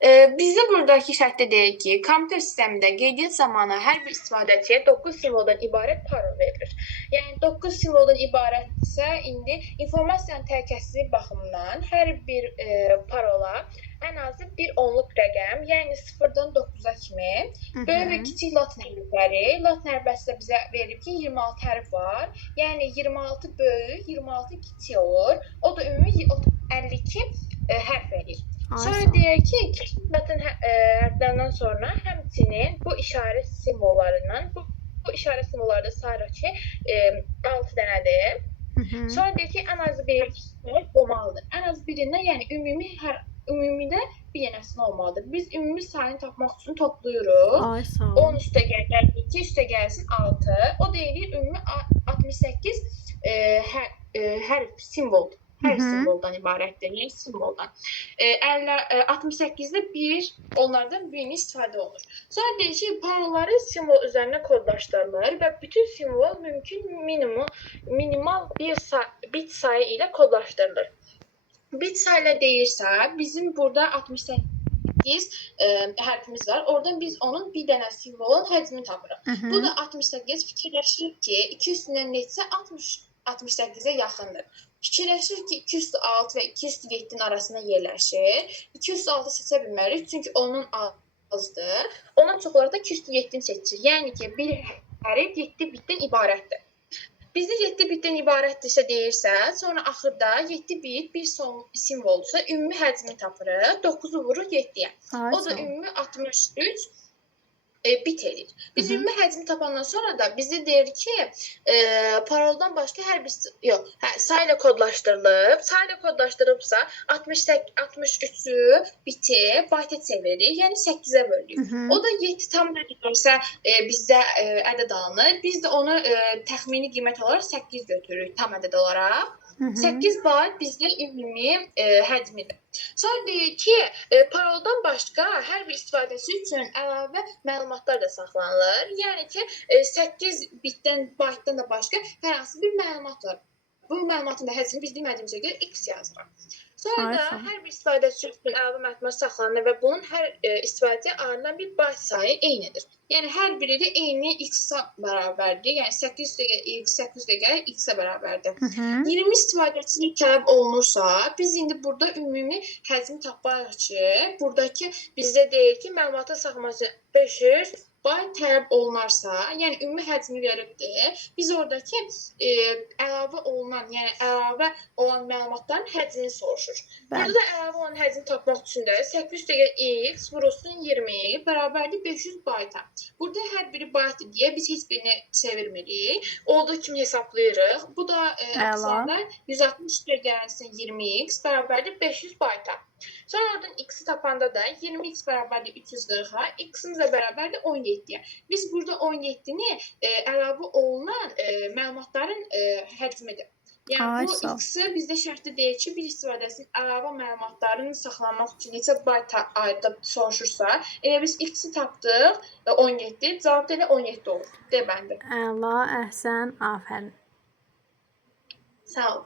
Bizdə buradakı şərtdə deyək ki, kompüter sistemində qeydiyyat zamanı hər bir istifadəçiyə 9 simvoldan ibarət parol verilir. Yəni 9 simvoldan ibarətsə, indi informasiyanın təhlükəsizliyi baxımından hər bir parola ən azı bir onluq rəqəm, yəni 0-dan 9-a kimi böyük və kiçik latın hərfləri. Latın hərfləri bizə verib ki, 26 hərf var. Yəni 26 böyük, 26 kiçik olur. O da ümumi 52 hərf verir. Sonra deyək ki, latın hərflərindən sonra həmçinin bu işarə simvollarından, bu işarə simvolları da sayırıq ki, 6 dənədir. Sonra deyək ki, ən az bir olmalıdır. Ən az birindən, yəni ümumidə bir dənəsindən olmalıdır. Biz ümumi sayını tapmaq üçün toplayırıq. 10 üstə gəlir, 2 üstə gəlsin 6. O deyilir ümumi 68 hərf simvoldur. Hər simvoldan ibarətdir, yəni simvoldan. 68-də bir, onlardan birini istifadə olunur. Sonra deyək ki, parolları simvol üzərinə kodlaşdırılır və bütün simvol mümkün minimal bir bit sayı ilə kodlaşdırılır. Bit sayı ilə deyirsə, bizim burada 68 hərfimiz var. Oradan biz onun bir dənə simvolun həcmini tapırıq. Bu da 68 fikirləşirik ki, 2 üstündən neçə 68-ə yaxındır. Fikirləşir ki, 2 üstü 6 və 2 üstü 7-nin arasında yerləşir. 2 üstü 6 seçə bilmərik, çünki onun azdır. Ondan çox olaraq da 2 üstü 7-ni seçir. Yəni ki, bir hərf 7 bitdən ibarətdir. Bizdə 7 bitdən ibarətdirsə deyirsə, sonra axırda 7 bit bir son simvolsa, ümumi həcmini tapırıq. 9-u vurur 7-yə. O da ümumi 63 bit edir. Biz ümumi həcmi tapandan sonra da bizdə deyir ki, paroldan başqa hər bir sayla kodlaşdırılıb. Sayla kodlaşdırıbsa 63-ü biti bayta çeviririk, yəni 8-ə bölürük. O da 7 tam nəticəsə bizdə ədəd alınır. Biz də onu təxmini qiymət olaraq 8 götürürük tam ədəd olaraq. 8 bayt bizdə ümumi həcmidir. Sonra deyir ki, paroldan başqa hər bir istifadəçi üçün əlavə məlumatlar da saxlanılır. Yəni ki, 8 baytdan da başqa hər hansı bir məlumat var. Bu məlumatın da həcmini biz demədiyimizə görə x yazırıq. Sonra da hər bir istifadəçi üçün əlavə məlumat saxlanılır və bunun hər istifadəçiyə ayrılan bir bayt sayı eynidir. Yəni hər biri də eyni x-a bərabərdir. Yəni 8 x, 8 x-ə bərabərdir. 20 istifadəçi tələb olunursa, biz indi burada ümumi həcmi tapmalıyıq ki, buradakı bizdə deyir ki, məlumatın saxlanması 500 bayt tələb olunarsa, yəni ümumi həcmi veribdir. Biz oradakı əlavə olunan olan məlumatların həcmini soruşur. Burada da əlavə olan həcmi tapmaq üçün də 800 x vurulsun 20 bərabərdir 500 bayta. Burada hər biri bayt deyə biz heç birini çevirmirik. Olduğu kimi hesablayırıq. Bu da əksərlər 160 gəlsin 20x bərabərdir 500 bayta. Sonra oradan x-i tapanda da 20x bərabərdir 340-a, x-imiz də bərabərdir 17-yə. Biz burada 17-ni əlavə olunan məlumatların həcmidir. Yəni bu x-i bizdə şərtdə deyir ki, bir istifadəsinin əlavə məlumatlarını saxlamaq üçün neçə bayta aiddə soruşursa, elə biz x-i tapdıq 17, cavab da elə 17 olur. De bəndə. Əla, əhsən, afərin. Sağ ol.